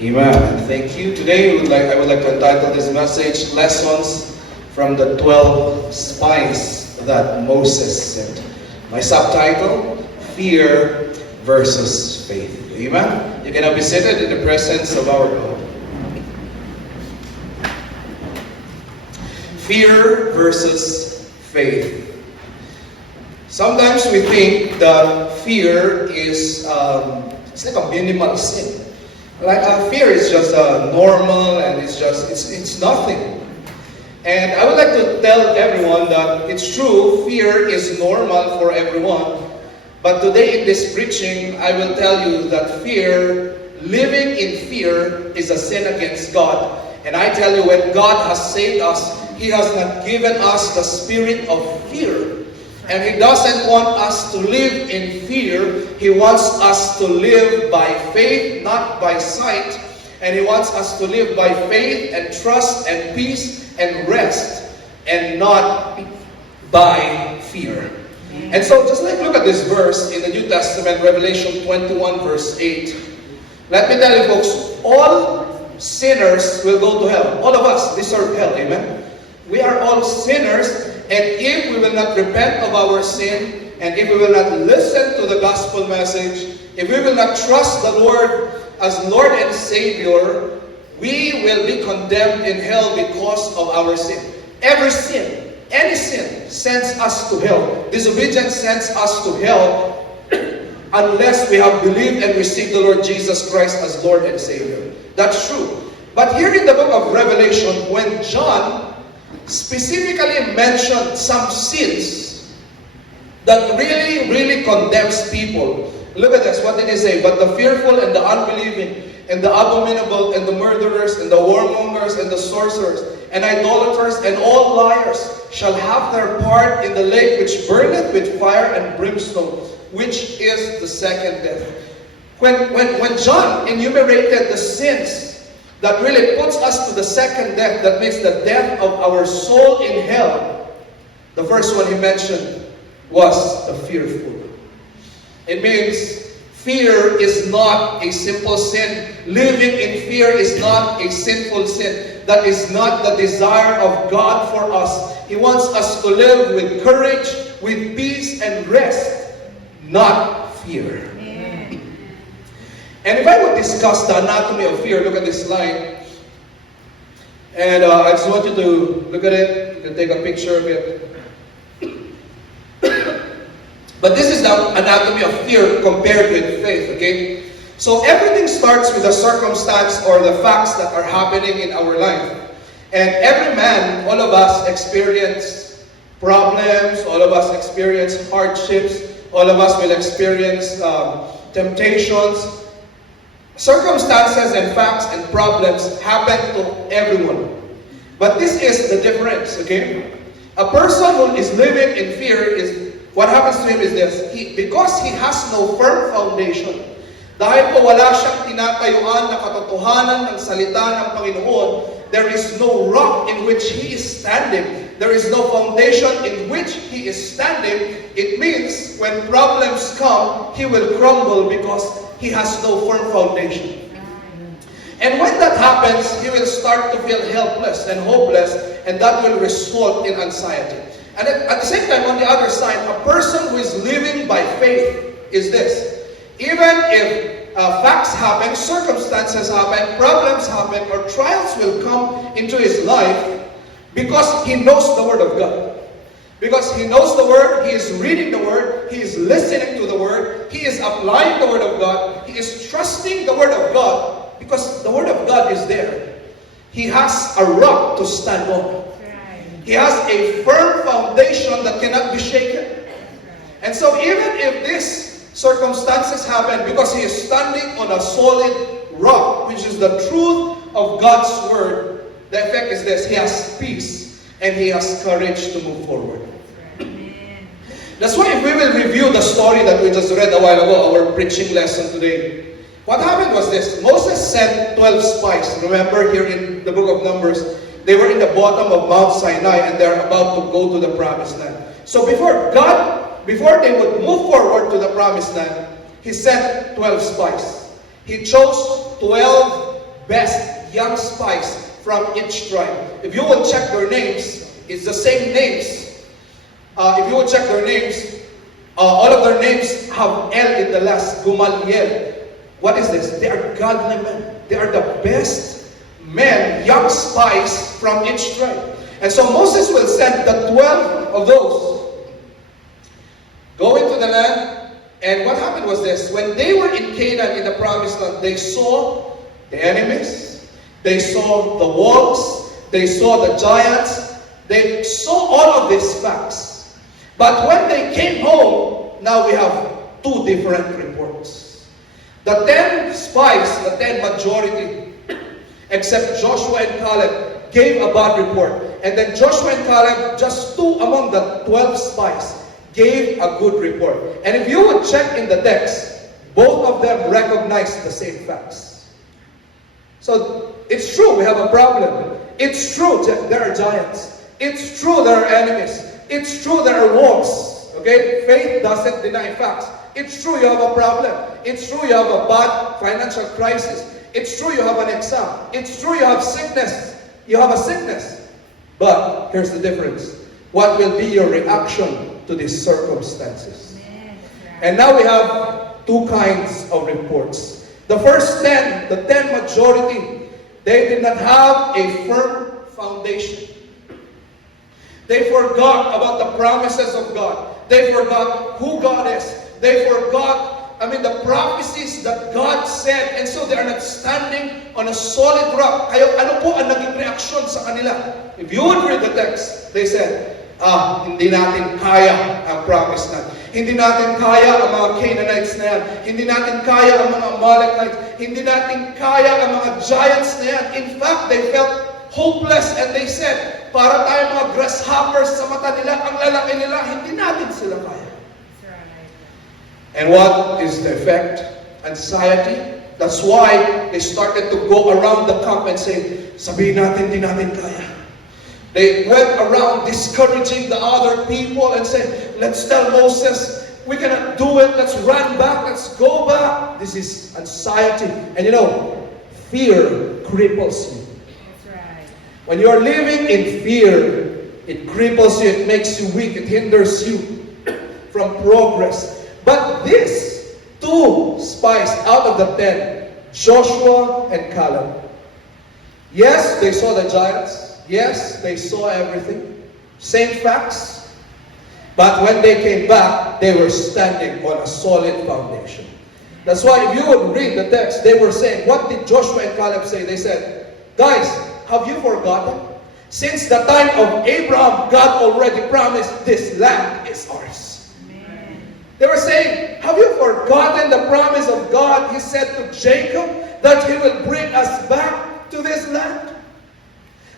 Amen. Thank you. Today I would like to entitle this message Lessons from the 12 Spies that Moses sent. My subtitle, Fear versus Faith. Amen. You can now be seated in the presence of our God. Fear versus faith. Sometimes we think that fear is it's like a minimal sin. Like fear is just normal and it's nothing. And I would like to tell everyone that it's true, fear is normal for everyone. But today in this preaching, I will tell you that living in fear is a sin against God. And I tell you, when God has saved us, He has not given us the spirit of fear. And He doesn't want us to live in fear. He wants us to live by faith, not by sight. And He wants us to live by faith and trust and peace and rest, and not by fear. And so just look at this verse in the New Testament, Revelation 21 verse 8. Let me tell you folks, all sinners will go to hell. All of us deserve hell, amen? We are all sinners. And if we will not repent of our sin, and if we will not listen to the gospel message, if we will not trust the Lord as Lord and Savior, we will be condemned in hell because of our sin. Every sin, any sin, sends us to hell. Disobedience sends us to hell unless we have believed and received the Lord Jesus Christ as Lord and Savior. That's true. But here in the book of Revelation, when John specifically mentioned some sins that really condemns people. Look at this, what did he say? But the fearful and the unbelieving and the abominable and the murderers and the warmongers and the sorcerers and idolaters and all liars shall have their part in the lake which burneth with fire and brimstone, which is the second death. When John enumerated the sins that really puts us to the second death, that means the death of our soul in hell, the first one he mentioned was the fearful. It means fear is not a simple sin. Living in fear is not a sinful sin. That is not the desire of God for us. He wants us to live with courage, with peace and rest, not fear. And if I would discuss the anatomy of fear, look at this slide. And I just want you to look at it. You can take a picture of it. But this is the anatomy of fear compared with faith, okay? So everything starts with the circumstance or the facts that are happening in our life. And every man, all of us experience problems, all of us experience hardships, all of us will experience temptations. Circumstances and facts and problems happen to everyone. But this is the difference, okay? A person who is living in fear what happens to him is this. Because he has no firm foundation, dahil po wala siyang tinatayuan na katotohanan ng salita ng Panginoon, there is no rock in which he is standing. There is no foundation in which he is standing. It means when problems come, he will crumble because he has no firm foundation. And when that happens, he will start to feel helpless and hopeless, and that will result in anxiety. And at the same time, on the other side, a person who is living by faith is this. Even if facts happen, circumstances happen, problems happen, or trials will come into his life, because he knows the Word of God. Because he knows the Word, he is reading the Word, he is listening to the Word, he is applying the Word of God, he is trusting the Word of God, because the Word of God is there. He has a rock to stand on. He has a firm foundation that cannot be shaken. And so even if these circumstances happen, because he is standing on a solid rock, which is the truth of God's Word, the effect is this: he has peace and he has courage to move forward. That's why if we will review the story that we just read a while ago, our preaching lesson today, what happened was this. Moses sent 12 spies. Remember here in the book of Numbers, they were in the bottom of Mount Sinai and they're about to go to the promised land. So before they would move forward to the promised land, he sent 12 spies. He chose 12 best young spies from each tribe. If you will check their names, it's the same names. If you will check their names, all of their names have L in the last. Gamaliel. What is this? They are godly men. They are the best men, young spies from each tribe. And so Moses will send the 12 of those go into the land. And what happened was this: when they were in Canaan, in the promised land, they saw the enemies, they saw the walls, they saw the giants, they saw all of these facts. But when they came home, now we have two different reports. The 10 spies, the 10 majority, except Joshua and Caleb, gave a bad report. And then Joshua and Caleb, just 2 among the 12 spies, gave a good report. And if you would check in the text, both of them recognized the same facts. So it's true we have a problem. It's true there are giants. It's true there are enemies. It's true there are walls. Okay? Faith doesn't deny facts. It's true you have a problem. It's true you have a bad financial crisis. It's true you have an exam. It's true you have sickness. You have a sickness. But here's the difference. What will be your reaction to these circumstances? And now we have two kinds of reports. The first 10, the 10 majority, they did not have a firm foundation. They forgot about the promises of God. They forgot who God is. They forgot, the prophecies that God said. And so they are not standing on a solid rock. Ano po ang naging reaksyon sa kanila? If you would read the text, they said, hindi natin kaya ang promise natin. Hindi natin kaya ang mga Canaanites na yan. Hindi natin kaya ang mga Amalekites. Hindi natin kaya ang mga giants na yan. In fact, they felt hopeless and they said, para tayo mga grasshoppers sa mata nila, ang lalaki nila, hindi natin sila kaya. And what is the effect? Anxiety. That's why they started to go around the camp and say, sabihin natin, di natin kaya. They went around discouraging the other people and said, let's tell Moses, we cannot do it, let's run back, let's go back. This is anxiety. And fear cripples you. That's right. When you are living in fear, it cripples you, it makes you weak, it hinders you from progress. But these 2 spies out of the 10, Joshua and Caleb, yes, they saw the giants. Yes, they saw everything. Same facts. But when they came back, they were standing on a solid foundation. That's why if you would read the text, they were saying, what did Joshua and Caleb say? They said, guys, have you forgotten? Since the time of Abraham, God already promised this land is ours. They were saying, have you forgotten the promise of God? He said to Jacob that he will bring us back to this land.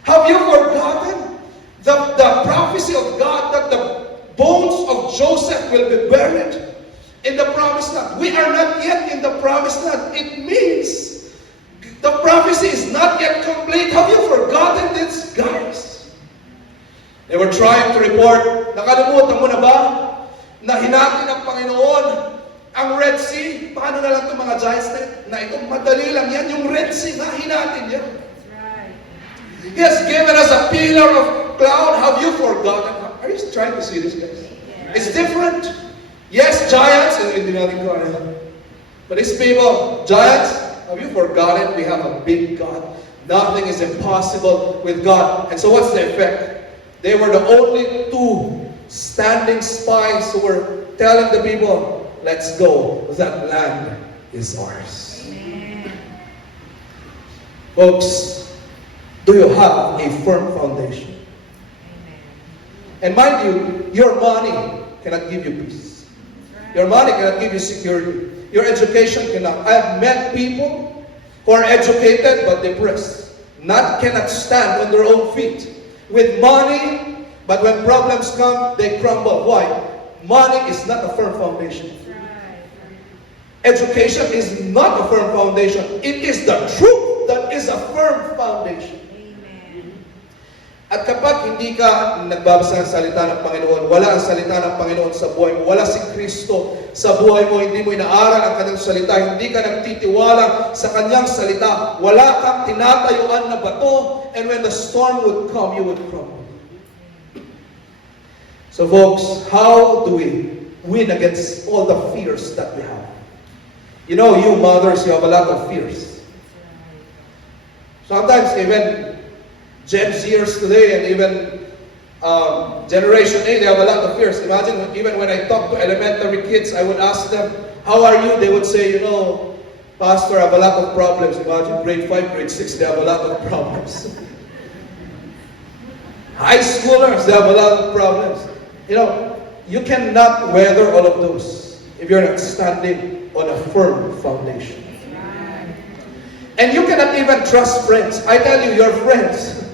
Have you forgotten the prophecy of God that the bones of Joseph will be buried in the promised land? We are not yet in the promised land. It means the prophecy is not yet complete. Have you forgotten this, guys? They were trying to report, nakalimutan mo na ba na hinati ng Panginoon ang Red Sea? Paano na lang itong mga giants na itong madali lang yan, yung Red Sea na hinatin yan. He has given us a pillar of cloud. Have you forgotten? Are you trying to see this, guys? It's different. Yes, giants, hindi natin kaya. But these people, giants, have you forgotten we have a big God? Nothing is impossible with God. And so what's the effect? They were the only 2 standing spies who were telling the people, let's go, that land is ours. Amen. Folks, do you have a firm foundation? Amen. And mind you, your money cannot give you peace. Your money cannot give you security. Your education cannot. I have met people who are educated but depressed, cannot stand on their own feet. With money, but when problems come, they crumble. Why? Money is not a firm foundation. Education is not a firm foundation. It is the truth that is a firm foundation. Amen. At kapag hindi ka nagbabasa ng salita ng Panginoon, wala ang salita ng Panginoon sa buhay mo, wala si Kristo sa buhay mo, hindi mo inaaral ang kanyang salita, hindi ka nagtitiwala sa kanyang salita, wala kang tinatayuan na bato, and when the storm would come, you would crumble. So folks, how do we win against all the fears that we have? You know, you mothers, you have a lot of fears. Sometimes even Gen Zers today and even Generation A, they have a lot of fears. Imagine, even when I talk to elementary kids, I would ask them, how are you? They would say, you know, Pastor, I have a lot of problems. Imagine grade 5, grade 6, they have a lot of problems. High schoolers, they have a lot of problems. You know, you cannot weather all of those if you're not standing on a firm foundation. And you cannot even trust friends. I tell you, your friends,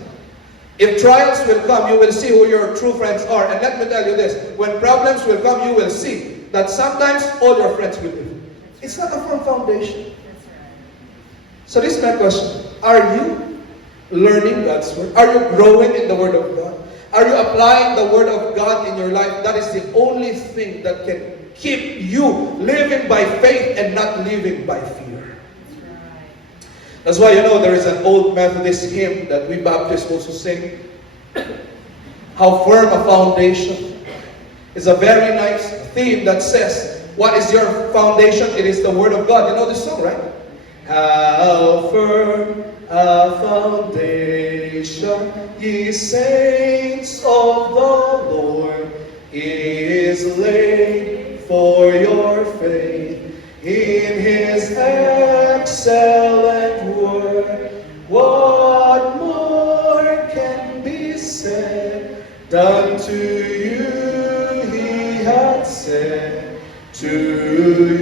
if trials will come, you will see who your true friends are. And let me tell you this, when problems will come, you will see that sometimes all your friends will leave. It's not a firm foundation. So this is my question. Are you learning God's Word? Are you growing in the Word of God? Are you applying the Word of God in your life? That is the only thing that can keep you living by faith and not living by fear. That's why, you know, there is an old Methodist hymn that we Baptists also sing. How firm a foundation. It's a very nice theme that says, what is your foundation? It is the Word of God. You know this song, right? How firm a foundation, ye saints of the Lord, is laid for your faith in His excellent word. What more can be said? Done to you He hath said, to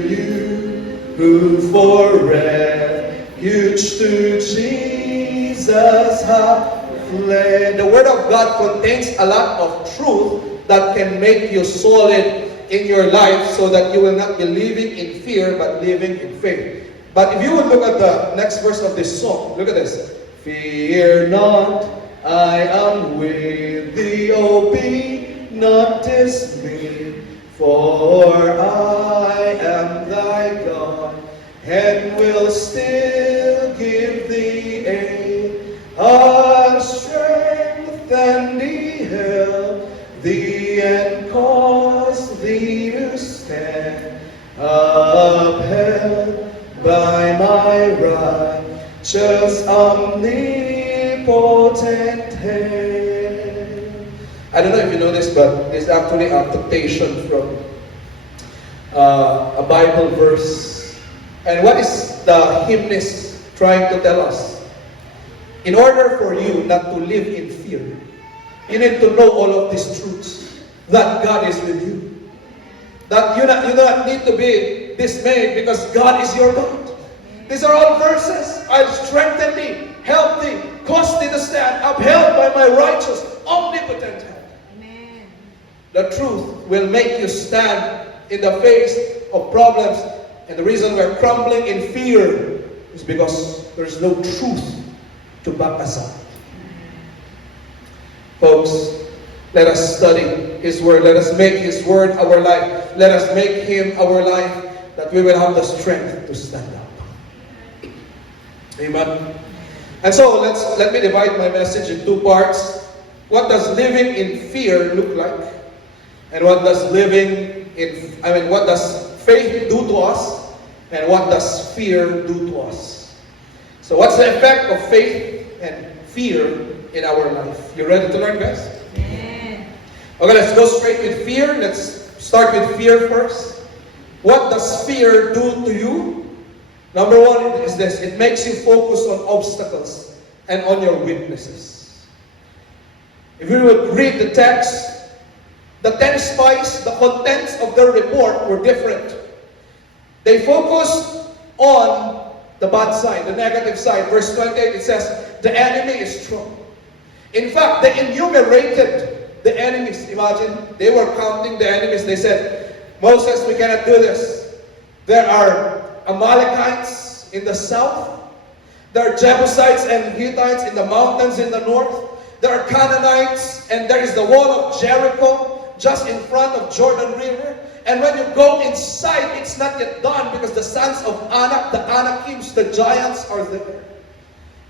you who for refuge to Jesus have fled. The Word of God contains a lot of truth that can make you solid in your life so that you will not be living in fear but living in faith. But if you would look at the next verse of this song, look at this. Fear not, I am with thee, O be not dismayed, for I am thy God, and will still give thee aid. I'll strengthen thee, help thee, and cause thee to stand, upheld by my righteous omnipotent hand. I don't know if you know this, but it's actually a quotation from a Bible verse. And what is the hymnist trying to tell us? In order for you not to live in fear, you need to know all of these truths. That God is with you. That you do not need to be dismayed because God is your God. These are all verses. I'll strengthen thee, help thee, cause thee to stand, upheld by my righteous, omnipotent hand. Amen. The truth will make you stand in the face of problems. And the reason we're crumbling in fear is because there's no truth to back us up. Folks, let us study His Word. Let us make His Word our life. Let us make Him our life, that we will have the strength to stand up. Amen. And so, let me divide my message in two parts. What does living in fear look like? And what does what does faith do to us? And what does fear do to us? So what's the effect of faith and fear in our life? You ready to learn, guys? Yeah. Okay, let's go straight with fear. Let's start with fear first. What does fear do to you? Number one is this. It makes you focus on obstacles and on your weaknesses. If you would read the text, the 10 spies, the contents of their report were different. They focused on the bad side, the negative side. Verse 28, it says, the enemy is strong. In fact, they enumerated the enemies. Imagine, they were counting the enemies. They said, Moses, we cannot do this. There are Amalekites in the south. There are Jebusites and Hittites in the mountains in the north. there are Canaanites, and there is the wall of Jericho just in front of Jordan River. And when you go inside, it's not yet done because the sons of Anak, the Anakims, the giants are there.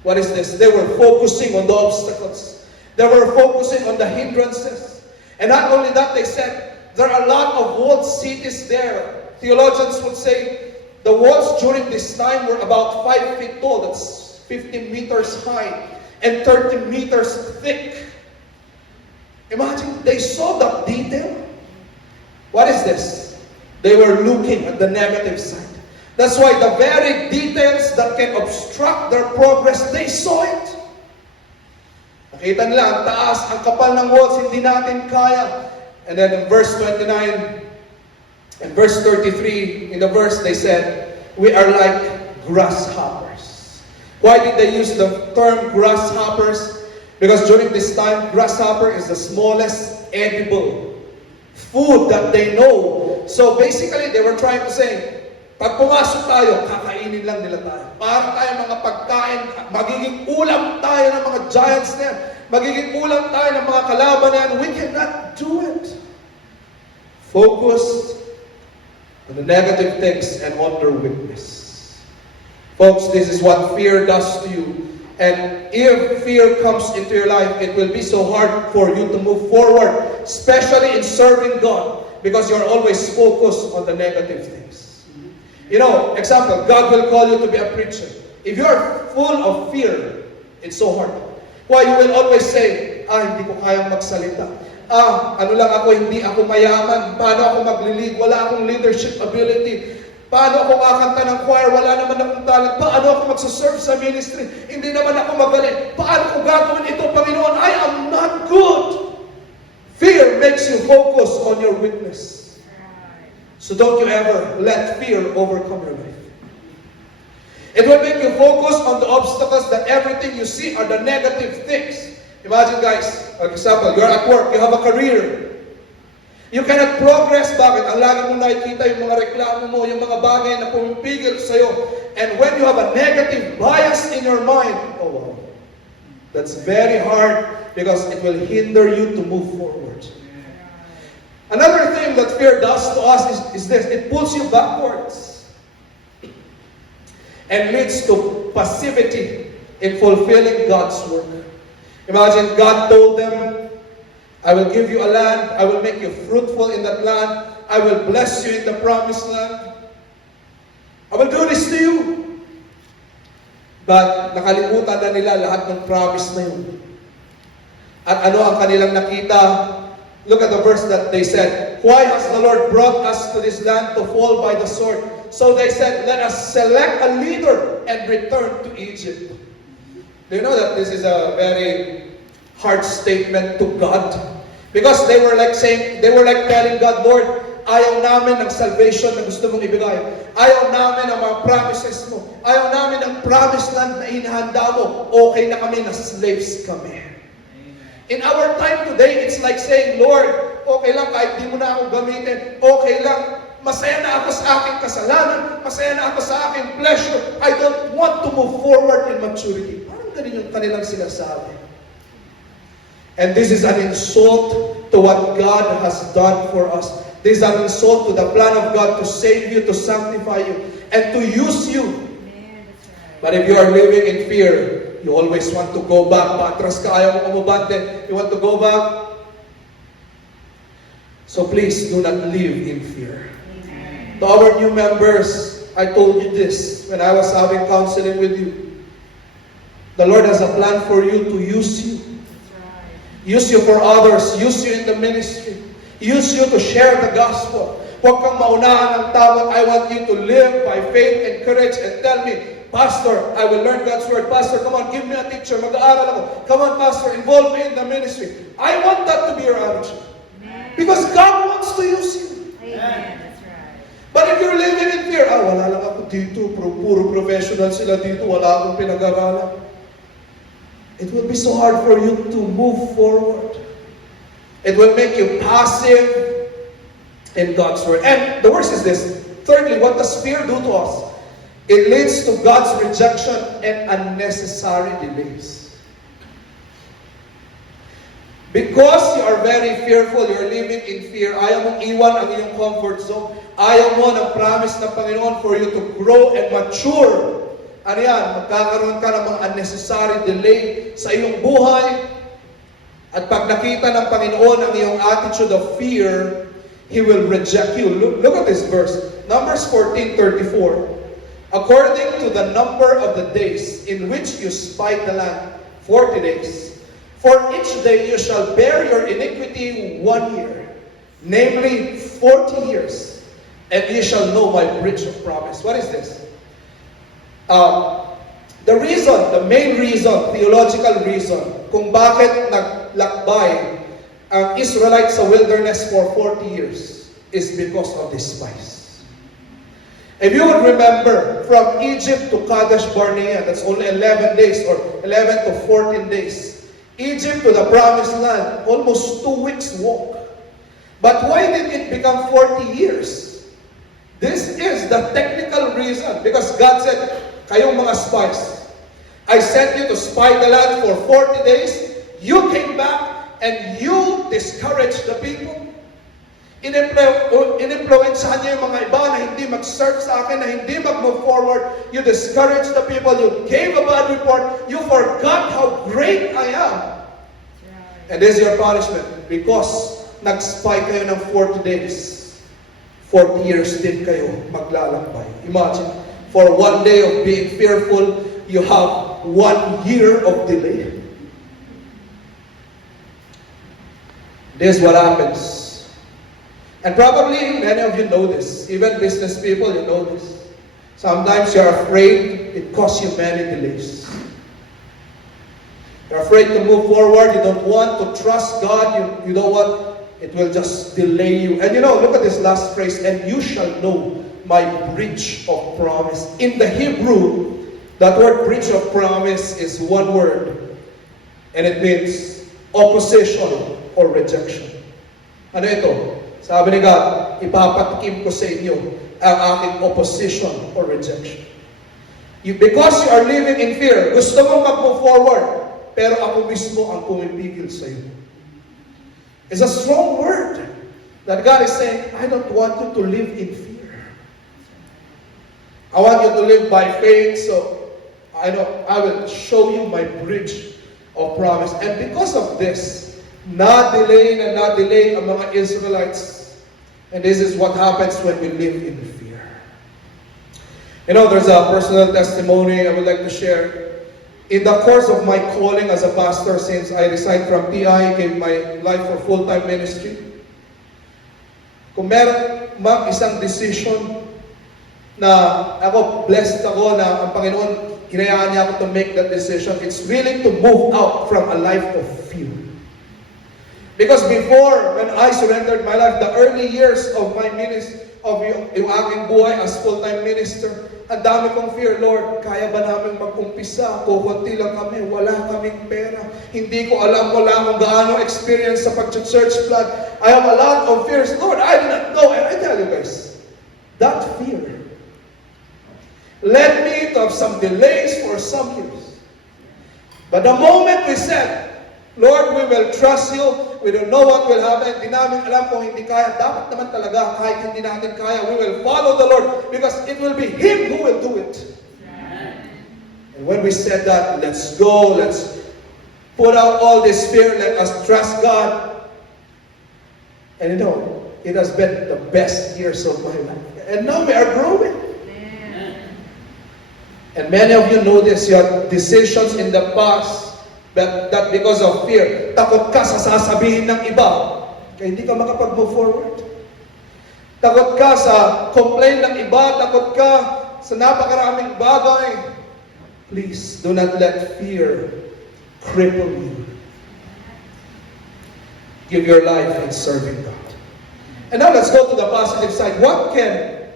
What is this? They were focusing on the obstacles. They were focusing on the hindrances. And not only that, they said, there are a lot of walled cities there. Theologians would say, the walls during this time were about 5 feet tall. That's 50 meters high and 30 meters thick. Imagine, they saw that detail. What is this? They were looking at the negative side. That's why the very details that can obstruct their progress, they saw it. Nakita nila, ang taas, ang kapal ng walls, hindi natin kaya. And then in verse 29 and verse 33, in the verse they said, we are like grasshoppers. Why did they use the term grasshoppers? Because during this time, grasshopper is the smallest edible food that they know. So basically, they were trying to say, pag pumasok tayo, kakainin lang nila tayo. Para tayo mga pagkain, magiging ulam tayo ng mga giants na yan. Magiging ulam tayo ng mga kalaban na yan. We cannot do it. Focused on the negative things and on their weakness. Folks, this is what fear does to you. And if fear comes into your life, it will be so hard for you to move forward, especially in serving God, because you're always focused on the negative things. You know, example, God will call you to be a preacher. If you're full of fear, it's so hard. Why? You will always say, hindi ko kayang magsalita. Ano lang ako, hindi ako mayaman. Paano ako maglilid? Wala akong leadership ability. Paano ako kakanta ng choir? Wala naman akong talent. Paano ako magsaserve sa ministry? Hindi naman ako magaling. Paano ko gagawin ito, Panginoon? I am not good. Fear makes you focus on your weakness. So don't you ever let fear overcome your life. It will make you focus on the obstacles, that everything you see are the negative things. Imagine guys, for example, you're at work, you have a career. You cannot progress. Bakit? Ang lagi mong nakikita yung mga reklamo mo, yung mga bagay na pumipigil sa'yo. And when you have a negative bias in your mind, oh wow, that's very hard because it will hinder you to move forward. Another thing that fear does to us is this. It pulls you backwards and leads to passivity in fulfilling God's work. Imagine God told them, I will give you a land, I will make you fruitful in that land, I will bless you in the promised land. I will do this to you. But nakalimutan na nila lahat ng promise na yun. At ano ang kanilang nakita? Look at the verse that they said, why has the Lord brought us to this land to fall by the sword? So they said, let us select a leader and return to Egypt. Do you know that this is a very hard statement to God? Because they were like telling God, Lord, ayaw namin ng salvation na gusto mong ibigay. Ayaw namin ang mga promises mo. Ayaw namin ang promised land na inihanda mo. Okay na kami, na slaves kami. In our time today, it's like saying, Lord, okay lang kahit di mo na ako gamitin. Okay lang, masaya na ako sa aking kasalanan. Masaya na ako sa aking pleasure. I don't want to move forward in maturity. Parang ganun yung kanilang sinasabi. And this is an insult to what God has done for us. This is an insult to the plan of God to save you, to sanctify you, and to use you. But if you are living in fear, you always want to go back. Patras ka, ayaw mo umubante. You want to go back. So please do not live in fear. Amen. To our new members, I told you this when I was having counseling with you. The Lord has a plan for you to use you. Use you for others. Use you in the ministry. Use you to share the gospel. Huwag kang maunahan ng tawag. I want you to live by faith and courage and tell me, Pastor, I will learn God's word. Pastor, come on, give me a teacher. Mag-aaral ako. Come on, Pastor, involve me in the ministry. I want that to be your attitude. Because God wants to use you. Amen. That's right. But if you're living in fear, wala lang ako dito. Puro professional sila dito. Wala akong pinag-aralan. It will be so hard for you to move forward. It will make you passive in God's word. And the worst is this. Thirdly, what does fear do to us? It leads to God's rejection and unnecessary delays. Because you are very fearful, you're living in fear, ayaw mong iwan ang iyong comfort zone, ayaw mo ng promise ng Panginoon for you to grow and mature. Ano yan? Magkakaroon ka ng mga unnecessary delay sa iyong buhay. At pag nakita ng Panginoon ang iyong attitude of fear, He will reject you. Look at this verse. Numbers 14:34. According to the number of the days in which you spied the land, 40 days. For each day you shall bear your iniquity 1 year, namely 40 years, and ye shall know my breach of promise. What is this? The main reason, theological reason, kung bakit naglakbay ang Israelites sa wilderness for 40 years is because of this spice. If you would remember, from Egypt to Kadesh Barnea, that's only 11 days or 11 to 14 days. Egypt to the promised land, almost 2 weeks walk. But why did it become 40 years? This is the technical reason. Because God said, kayong mga spies, I sent you to spy the land for 40 days. You came back and you discouraged the people. In-influencehan niyo yung mga iba na hindi mag-serve sa akin, na hindi mag-move forward. You discouraged the people. You gave a bad report. You forgot how great I am. And this is your punishment. Because nag-spy kayo ng 40 days, 40 years din kayo maglalakbay. Imagine, for 1 day of being fearful, you have 1 year of delay. This is what happens. And probably many of you know this. Even business people, you know this. Sometimes you're afraid, it costs you many delays. You're afraid to move forward, you don't want to trust God, you don't want, it will just delay you. And look at this last phrase, and you shall know my breach of promise. In the Hebrew, that word breach of promise is one word. And it means opposition or rejection. Ano ito? Sabi ni God, ipapatikim ko sa inyo ang aking opposition or rejection. Because you are living in fear, gusto mong mag-move forward, pero ako mismo ang pumipigil sa iyo. It's a strong word that God is saying, I don't want you to live in fear. I want you to live by faith, so I will show you my bridge of promise. And because of this, na-delay ang mga Israelites. And this is what happens when we live in fear. There's a personal testimony I would like to share. In the course of my calling as a pastor, since I resigned from TI, gave my life for full-time ministry, kung meron isang decision na blessed ako na ang Panginoon, hinayaan niya ako to make that decision, it's willing to move out from a life of fear. Because before, when I surrendered my life, the early years of my ministry, of yung aking buhay as full-time minister, ang dami kong fear, Lord, kaya ba namin mag-umpisa? Kukunti lang kami, wala kaming pera. Hindi ko alam, wala akong gaano experience sa pag-church plan. I have a lot of fears. Lord, I do not know. And I tell you guys, that fear led me to have some delays for some years. But the moment we said, Lord, we will trust you. We don't know what will happen. Hindi namin alam kung hindi kaya. Dapat naman talaga, kahit hindi natin kaya, we will follow the Lord because it will be Him who will do it. And when we said that, let's go, let's put out all this fear, let us trust God. And it has been the best years of my life. And now we are growing. And many of you know this, your decisions in the past, that because of fear, takot ka sa sasabihin ng iba, kaya hindi ka makapag-move forward. Takot ka sa complaint ng iba, takot ka sa napakaraming bagay. Please, do not let fear cripple you. Give your life in serving God. And now let's go to the positive side. What can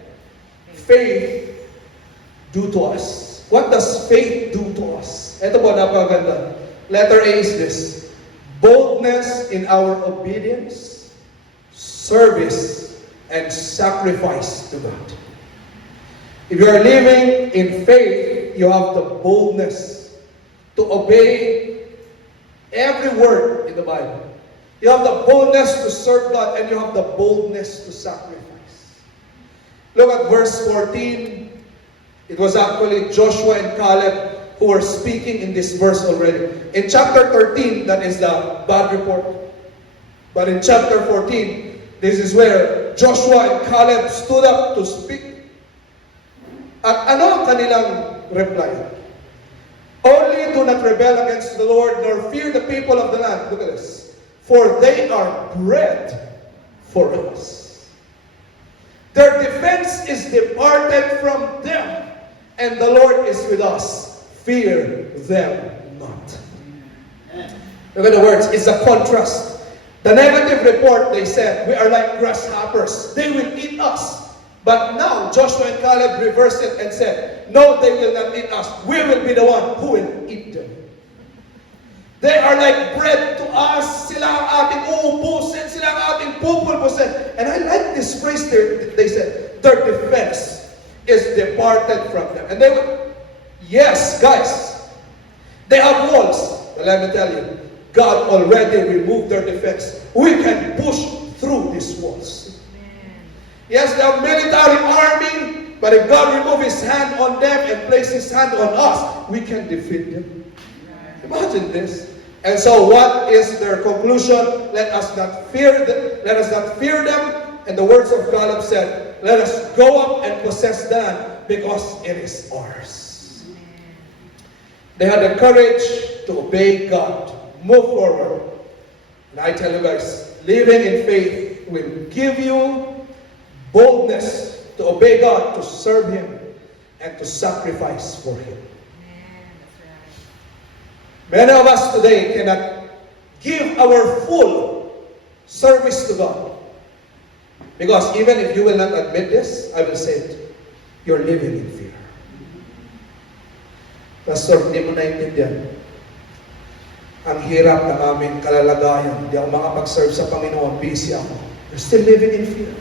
faith do to us? What does faith do to us? Ito po, napakaganda. Letter A is this: boldness in our obedience, service, and sacrifice to God. If you are living in faith, you have the boldness to obey every word in the Bible. You have the boldness to serve God, and you have the boldness to sacrifice. Look at verse 14. It was actually Joshua and Caleb who were speaking in this verse already. In chapter 13, that is the bad report. But in chapter 14, this is where Joshua and Caleb stood up to speak. At ano ang kanilang reply? Only do not rebel against the Lord, nor fear the people of the land. Look at this. For they are bread for us. Their defense is departed from them, and the Lord is with us. Fear them not. Look at the words. It's a contrast. The negative report, they said, we are like grasshoppers. They will eat us. But now, Joshua and Caleb reversed it and said, no, they will not eat us. We will be the one who will eat them. They are like bread to us. Sila ang ating uubusin. Sila ang ating pupulbusin. And I like this phrase there. They said, their defense is departed from them. And they would, yes, guys, they have walls. But let me tell you, God already removed their defense. We can push through these walls. Yes, they have military army, but if God remove His hand on them and place His hand on us, we can defeat them. Imagine this. And so what is their conclusion? Let us not fear them. Let us not fear them. And the words of Caleb said, let us go up and possess the land because it is ours. They had the courage to obey God, move forward. And I tell you guys, living in faith will give you boldness to obey God, to serve Him, and to sacrifice for Him. Many of us today cannot give our full service to God. Because even if you will not admit this, I will say it, you're living in fear. Pastor, hindi mo naintindihan. Ang hirap ng aming kalalagayan. Hindi ako makapag-serve sa Panginoon. Busy ako. You're still living in fear.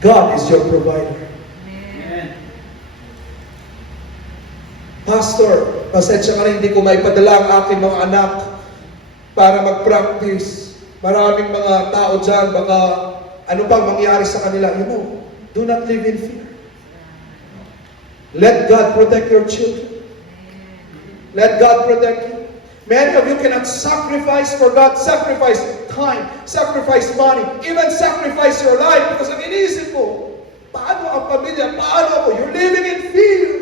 God is your provider. Amen. Pastor, pasensya ka na hindi ko maipadala ang aking mga anak para mag-practice. Maraming mga tao dyan, baka ano pang mangyari sa kanila. You know, do not live in fear. Let God protect your children. Let God protect you. Many of you cannot sacrifice for God. Sacrifice time, sacrifice money, even sacrifice your life because ang iniisip mo, paano ang pamilya, paano ako? You're living in fear.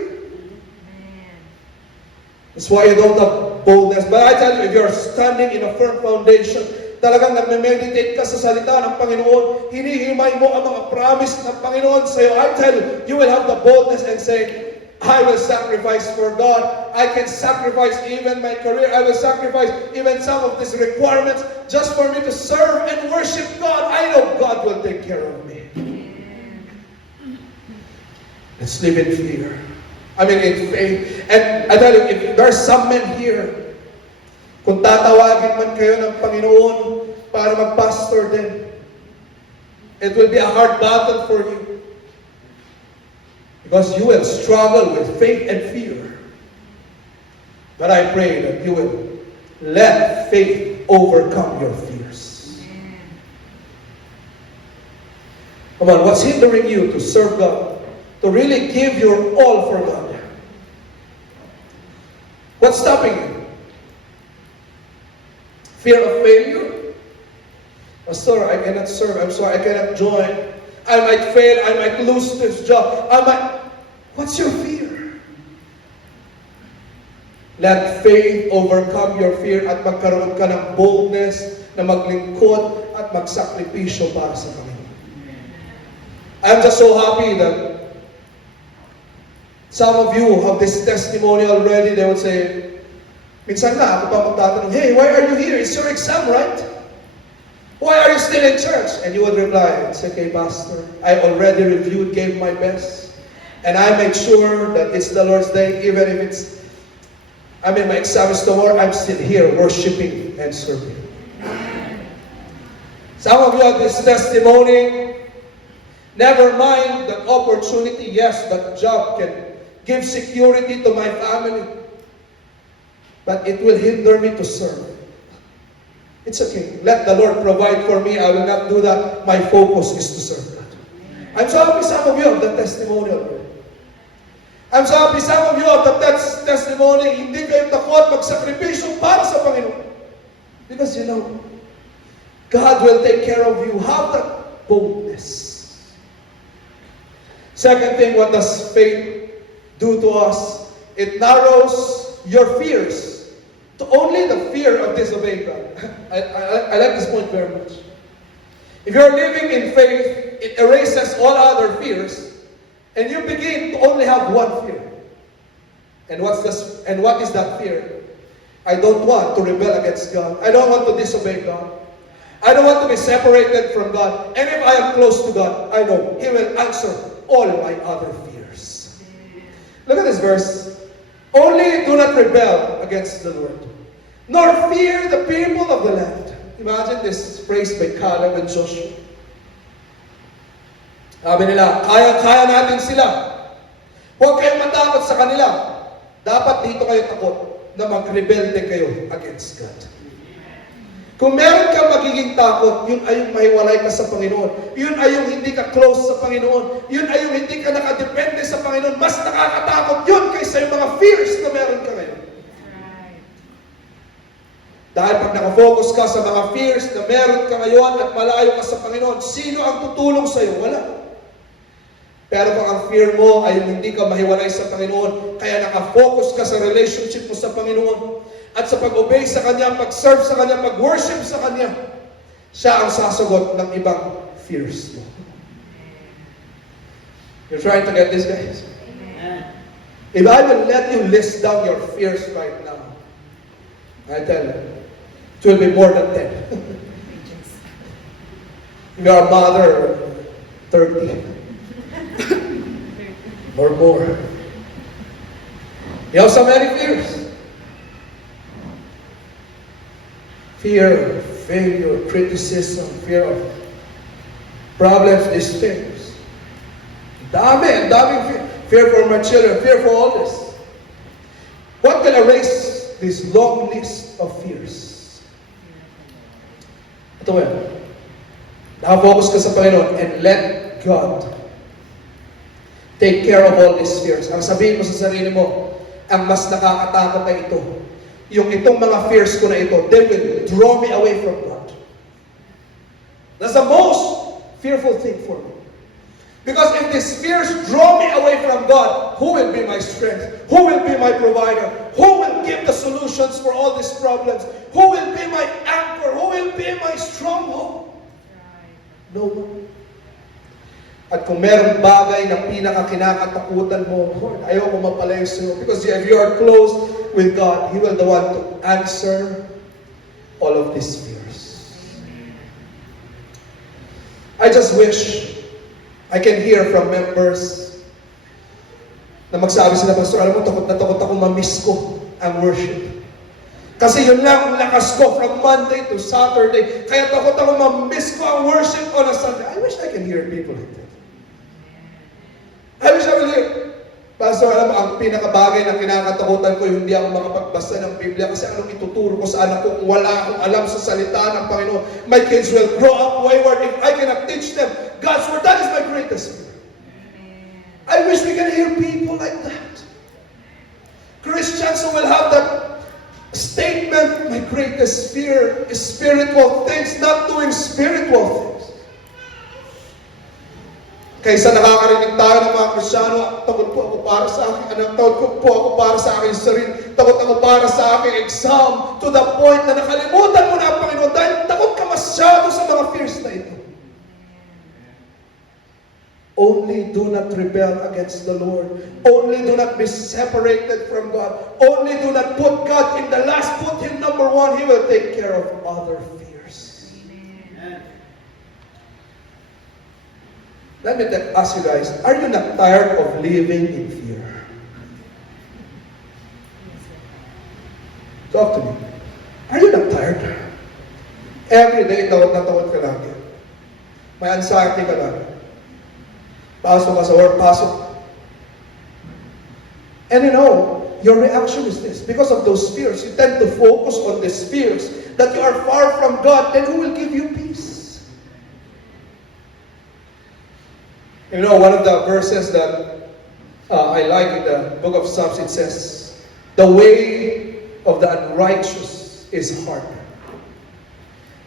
That's why you don't have boldness. But I tell you, if you're standing in a firm foundation, talagang nagme-meditate ka sa salita ng Panginoon, hinihimay mo ang mga promise ng Panginoon sa iyo, I tell you, you will have the boldness and say, I will sacrifice for God. I can sacrifice even my career. I will sacrifice even some of these requirements just for me to serve and worship God. I know God will take care of me. Let's live in fear. I mean in faith. And I tell you, if there's some men here, kung tatawagin man kayo ng Panginoon para mag-pastor din, it will be a hard battle for you. Because you will struggle with faith and fear. But I pray that you will let faith overcome your fears. Come on, what's hindering you to serve God? To really give your all for God? What's stopping you? Fear of failure? Pastor, I cannot serve. I'm sorry, I cannot join. I might fail. I might lose this job. What's your fear? Let faith overcome your fear at magkaroon ka ng boldness na maglingkod at magsakripisyo para sa Panginoon. I'm just so happy that some of you have this testimony already. They would say, minsan na ako pa magtatanong, hey, why are you here? It's your exam, right? Why are you still in church? And you would reply, it's okay, Pastor. I already reviewed, gave my best. And I make sure that it's the Lord's day, even if my exam is tomorrow, I'm still here worshiping and serving. Some of you have this testimony. Never mind that opportunity. Yes, that job can give security to my family. But it will hinder me to serve. It's okay. Let the Lord provide for me. I will not do that. My focus is to serve God. I'm so happy some of you have the testimonial. I'm so happy some of you have the testimony. Hindi kayo takot magsakripisyo para sa Panginoon. Because you know, God will take care of you. Have that boldness. Second thing, what does faith do to us? It narrows your fears to only the fear of disobeying God. I like this point very much. If you're living in faith, it erases all other fears, and you begin to only have one fear. And what is that fear? I don't want to rebel against God. I don't want to disobey God. I don't want to be separated from God. And if I am close to God, I know He will answer all my other fears. Look at this verse. Only do not rebel against the Lord, nor fear the people of the land. Imagine this phrase by Caleb and Joshua. Sabi nila, kaya natin sila. Huwag kayong matakot sa kanila. Dapat dito kayo takot na mag-rebelde kayo against God. Kung meron kang magiging takot, yun ay yung mahiwalay ka sa Panginoon. Yun ay yung hindi ka close sa Panginoon. Yun ay yung hindi ka nakadepende sa Panginoon. Mas nakakatakot yun kaysa yung mga fears na meron ka ngayon. Dahil pag nakafocus ka sa mga fears na meron ka ngayon at malayo ka sa Panginoon, sino ang tutulong sa iyo? Wala. Pero kung ang fear mo ay hindi ka mahiwalay sa Panginoon, kaya nakafocus ka sa relationship mo sa Panginoon, at sa pag-obey sa Kanya, pag-serve sa Kanya, pag-worship sa Kanya, siya ang sasagot ng ibang fears mo. You're trying to get this, guys? Amen. If I will let you list down your fears right now, I tell you, it will be more than 10. If you are a mother, 30. Or more. You have so many fears. Fear of failure, criticism, fear of problems, despairs. Daming fear. Fear for my children, fear for all this. What can erase this long list of fears? Ito yan. Nakafocus ka sa Panginoon and let God take care of all these fears. Ang sabihin mo sa sarili mo, ang mas nakakatakot ay ito. Yung itong mga fears ko na ito, they will draw me away from God. That's the most fearful thing for me. Because if these fears draw me away from God, who will be my strength? Who will be my provider? Who will give the solutions for all these problems? Who will be my anchor? Who will be my stronghold? No one. At kung merong bagay na pinaka-kinakatakutan mo, Lord, ayaw ko mapalayo sa iyo. Because if you are close with God, He will the one to answer all of these fears. I just wish I can hear from members na magsabi sila, Pastor, alam mo, takot na takot ako ma-miss ko ang worship. Kasi yun lang ang lakas ko from Monday to Saturday. Kaya takot ako ma-miss ko ang worship on a Sunday. I wish I can hear people like that. I wish I will hear. Pastor, alam mo, ang pinakabagay na kinakatakutan ko, hindi ako makapagbasa ng Biblia kasi anong ituturo ko sa anak ko kung wala akong alam sa salita ng Panginoon. My kids will grow up wayward if I cannot teach them God's Word. That is my greatest fear. I wish we can hear people like that. Christians who will have that statement, my greatest fear is spiritual things, not doing spiritual things. Kaysa nakakarinig tayo ng mga Kristyano, takot po ako para sa akin anak, takot po ako para sa aking sarili, takot ako para sa aking exam, to the point na nakalimutan mo na ang Panginoon dahil takot ka masyado sa mga fears na ito. Only do not rebel against the Lord. Only do not be separated from God. Only do not put God in the last, put Him number one. He will take care of other fears. Amen. Let me ask you guys, are you not tired of living in fear? Talk to me. Are you not tired? Every day, tawad na tawad ka lagi. May anxiety ka lagi. Pasok ka sa work, pasok. And you know, your reaction is this. Because of those fears, you tend to focus on these fears that you are far from God, then who will give you peace? You know, one of the verses that I like in the book of Psalms, it says, the way of the unrighteous is hard.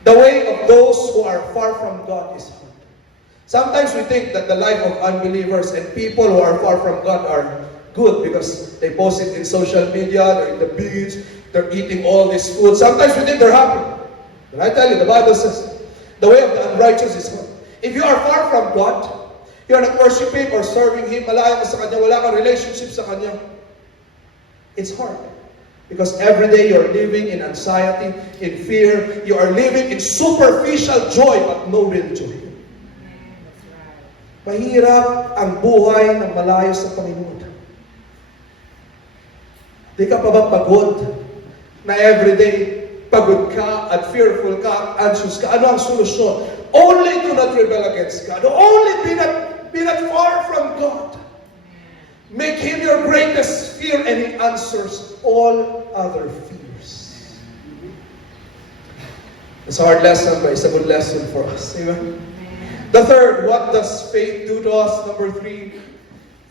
The way of those who are far from God is hard. Sometimes we think that the life of unbelievers and people who are far from God are good because they post it in social media, they're in the beach, they're eating all this food. Sometimes we think they're happy. But I tell you, the Bible says, the way of the unrighteous is hard. If you are far from God, you're not worshiping or serving Him, malayo ka sa Kanya, wala kang relationship sa Kanya, it's hard. Because every day you're living in anxiety, in fear, you are living in superficial joy but no real joy. Mahirap ang buhay ng malayo sa Panginoon. Di ka pa ba pagod na everyday pagod ka at fearful ka, anxious ka? Ano ang solusyon? Only do not rebel against God. Only be not far from God. Make Him your greatest fear and He answers all other fears. It's a hard lesson, but it's a good lesson for us. Amen? The third, what does faith do to us? Number 3,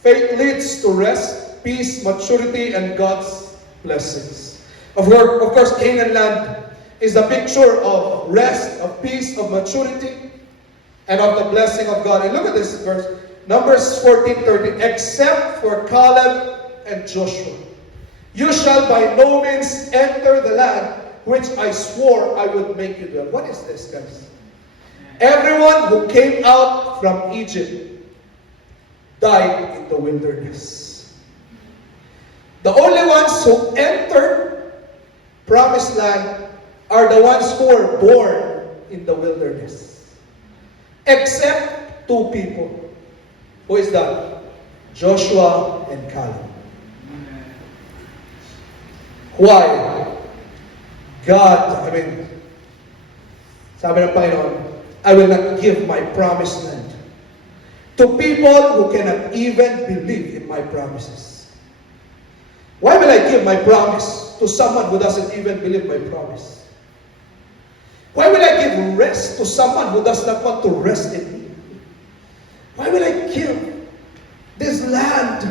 faith leads to rest, peace, maturity, and God's blessings. Of course, Canaan land is a picture of rest, of peace, of maturity, and of the blessing of God. And look at this verse, Numbers 14:30. Except for Caleb and Joshua, you shall by no means enter the land which I swore I would make you dwell. What is this, guys? Everyone who came out from Egypt died in the wilderness. The only ones who entered Promised Land are the ones who were born in the wilderness. Except 2 people. Who is that? Joshua and Caleb. Why? Sabi ng Panginoon, I will not give my promised land to people who cannot even believe in my promises. Why will I give my promise to someone who doesn't even believe my promise? Why will I give rest to someone who does not want to rest in me? Why will I give this land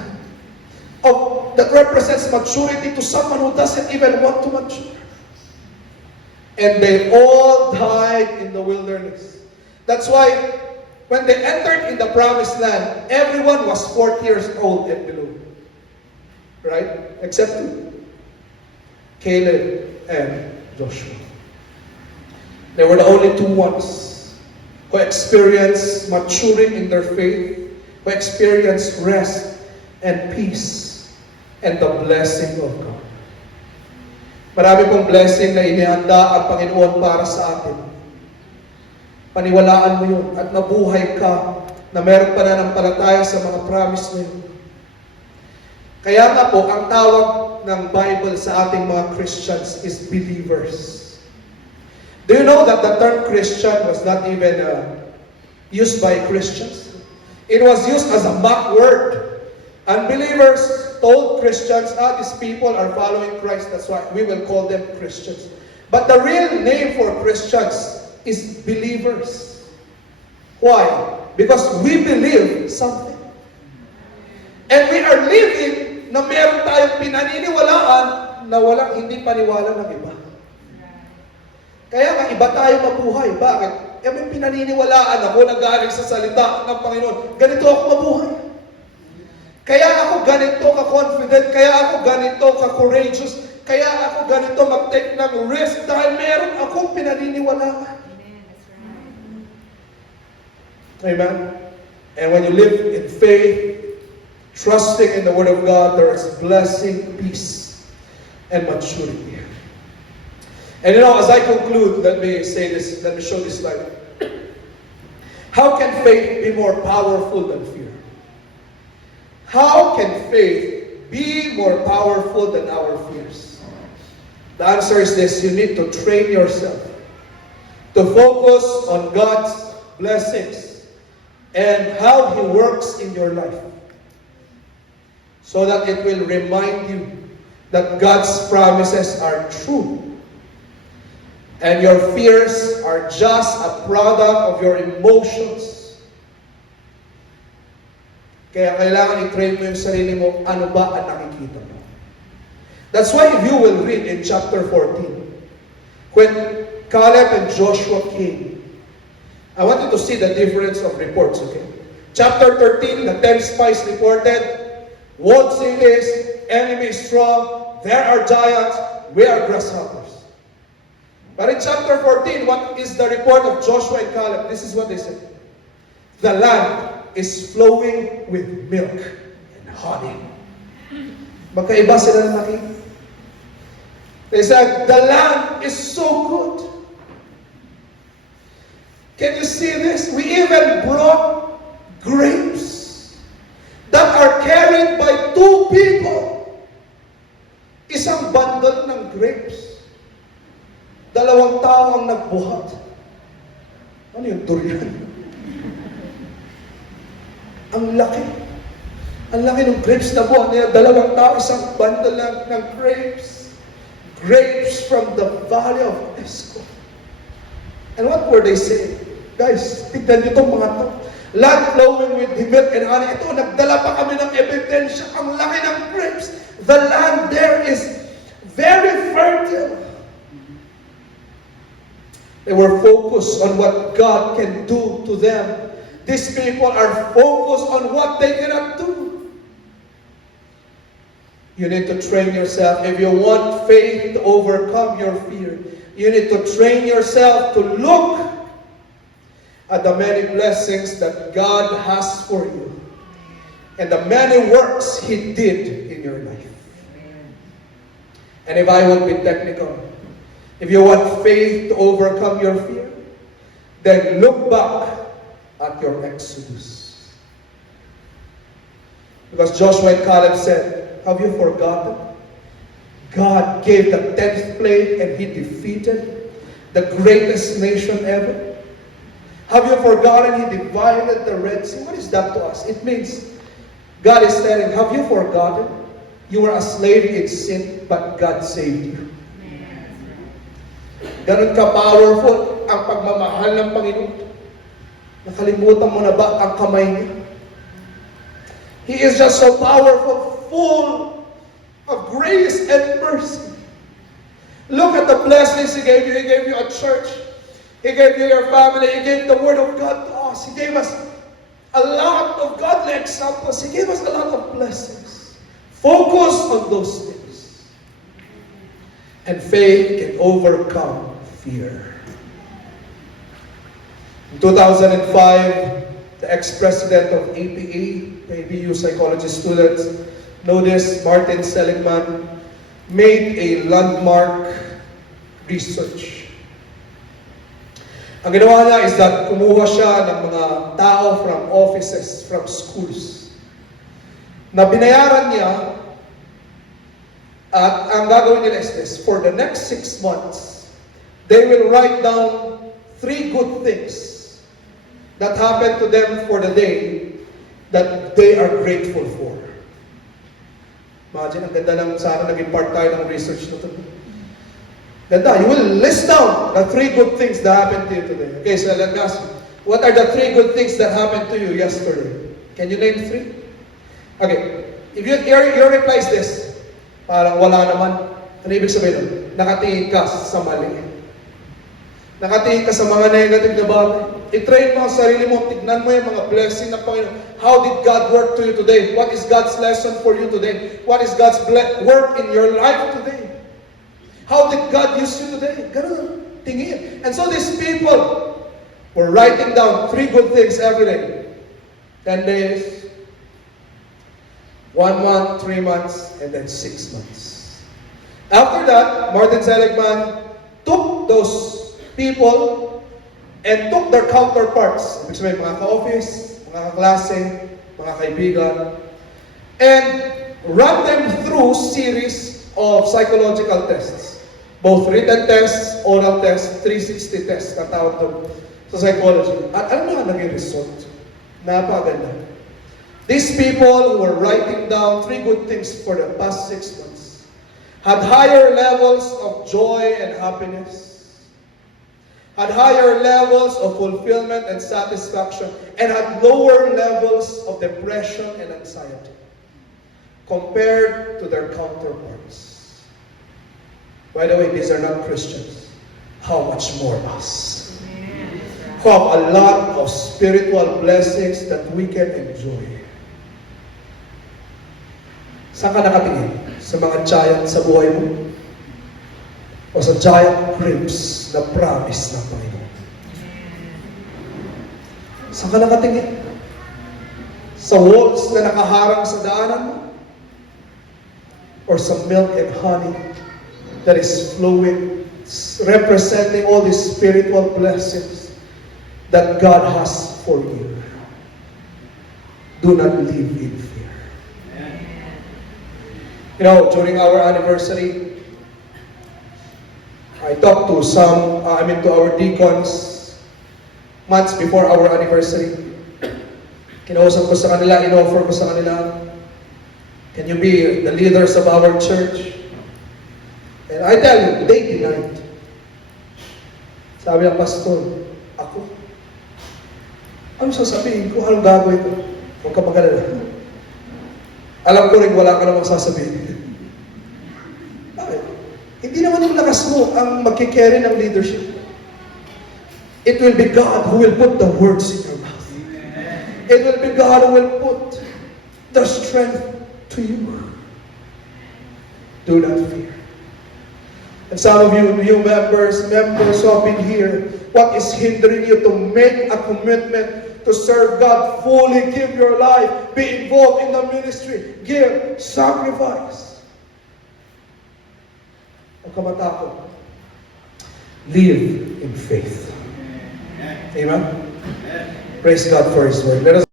that represents maturity to someone who doesn't even want to mature? And they all died in the wilderness. That's why when they entered in the Promised Land, everyone was 40 years old and below. Right? Except 2. Caleb and Joshua. They were the only 2 ones who experienced maturing in their faith, who experienced rest and peace and the blessing of God. Marami pong blessing na inihanda ang Panginoon para sa atin. Paniwalaan mo yun at nabuhay ka na meron pananampalataya sa mga promise na yun. Kaya nga po, ang tawag ng Bible sa ating mga Christians is believers. Do you know that the term Christian was not even used by Christians? It was used as a mock word. Unbelievers told Christians, these people are following Christ, that's why we will call them Christians. But the real name for Christians is believers. Why? Because we believe something. And we are living na meron tayong pinaniniwalaan na walang hindi paniwala ng iba. Kaya nga, iba tayo mabuhay. Bakit? May pinaniniwalaan ako na galing sa salita ng Panginoon. Ganito ako mabuhay. Kaya ako ganito ka-confident. Kaya ako ganito ka-courageous. Kaya ako ganito mag-take ng risk dahil meron akong pinaniniwalaan. Amen? And when you live in faith, trusting in the Word of God, there is blessing, peace, and maturity. And as I conclude, let me say this, let me show this slide. How can faith be more powerful than fear? How can faith be more powerful than our fears? The answer is this: you need to train yourself to focus on God's blessings and how He works in your life, so that it will remind you that God's promises are true. And your fears are just a product of your emotions. Kaya kailangan i-train mo yung sarili mo, ano ba ang nakikita mo. That's why if you will read in chapter 14, when Caleb and Joshua came, I want you to see the difference of reports, okay? Chapter 13, the 10 spies reported, walled cities, enemy is strong, there are giants, we are grasshoppers. But in chapter 14, what is the report of Joshua and Caleb? This is what they said. The land is flowing with milk and honey. Magkaiba sila na nakita. They said, the land is so good. Can you see this? We even brought grapes that are carried by 2 people. Isang bundle ng grapes. 2 tao ang nagbuhat. Ano yung durian? Ang laki. Ang laki ng grapes na buhat niya. 2 tao, isang bundle ng grapes. Grapes from the valley of Escol. And what were they saying? Guys, tignan niyo itong mga to. Land flowing with milk and honey. Ito, nagdala pa kami ng ebidensya. Ang laki ng grapes. The land there is very fertile. They were focused on what God can do to them. These people are focused on what they cannot do. You need to train yourself. If you want faith to overcome your fear, you need to train yourself to look at the many blessings that God has for you and the many works He did in your life. And if I would be technical, if you want faith to overcome your fear, then look back at your Exodus. Because Joshua and Caleb said, have you forgotten? God gave the 10th plague and He defeated the greatest nation ever. Have you forgotten He divided the Red Sea? What is that to us? It means God is telling, have you forgotten? You were a slave in sin, but God saved you. Ganun ka-powerful ang pagmamahal ng Panginoon. Nakalimutan mo na ba ang kamay niya? He is just so powerful, full of grace and mercy. Look at the blessings He gave you. He gave you a church. He gave you your family. He gave the Word of God to us. He gave us a lot of godly examples. He gave us a lot of blessings. Focus on those things. And faith can overcome fear. In 2005, the ex-president of APA, ABU psychology students, know this, Martin Seligman, made a landmark research. Ang ginawa niya is that kumuha siya ng mga tao from offices, from schools, na binayaran niya, at ang gagawin nila is this, for the next 6 months, they will write down 3 good things that happened to them for the day that they are grateful for. Imagine, ang ganda lang sana naging part tayo ng research na ito. Ganda, you will list down the 3 good things that happened to you today. Okay, so let me ask you, what are the 3 good things that happened to you yesterday? Can you name 3? Okay, if your reply is this, parang wala naman, ano ibig sabihin nun? Nakatingin ka sa mali. Nakatingin ka sa mga negative na bagay. I-train mo ang sarili mo, tignan mo yung mga blessing ng Panginoon. How did God work to you today? What is God's lesson for you today? What is God's work in your life today? How did God use you today? Ganun, tingin. And so these people were writing down 3 good things every day. 10 days, 1 month, 3 months, and then 6 months. After that, Martin Seligman took those people and took their counterparts, ibig sabihin, mga ka-office, mga kaklase, mga kaibigan, and run them through series of psychological tests. Both written tests, oral tests, 360 tests, ang tawag doon sa psychology. At ano nga naging result? Napakaganda. These people who were writing down 3 good things for the past 6 months had higher levels of joy and happiness, had higher levels of fulfillment and satisfaction, and had lower levels of depression and anxiety compared to their counterparts. By the way, these are not Christians. How much more us? Who have a lot of spiritual blessings that we can enjoy. Saan ka nakatingin? Sa mga giant sa buhay mo? O sa giant ribs na promise ng Panginoon? Saan ka nakatingin? Sa walls na nakaharang sa daanan mo? Or sa milk and honey that is flowing, representing all these spiritual blessings that God has for you? Do not live in fear. You know, during our anniversary, I talked to to our deacons months before our anniversary. Kinausap ko sa kanila, in-offer ko sa kanila, can you be the leaders of our church? And I tell you, they denied. Sabi ng pastor, ako? Ano sasabihin ko? Anong gagawin ko? Huwag ka mag-alala. Alam ko rin wala ka namang sasabihin. Bakit? Hindi naman yung lakas mo ang magkikerry ng leadership. It will be God who will put the words in your mouth. It will be God who will put the strength to you. Do not fear. And some of you, new members who have been here, what is hindering you to make a commitment to serve God fully, give your life, be involved in the ministry, give, sacrifice? Huwag ka matakot. Live in faith. Amen? Praise God for His word. Let us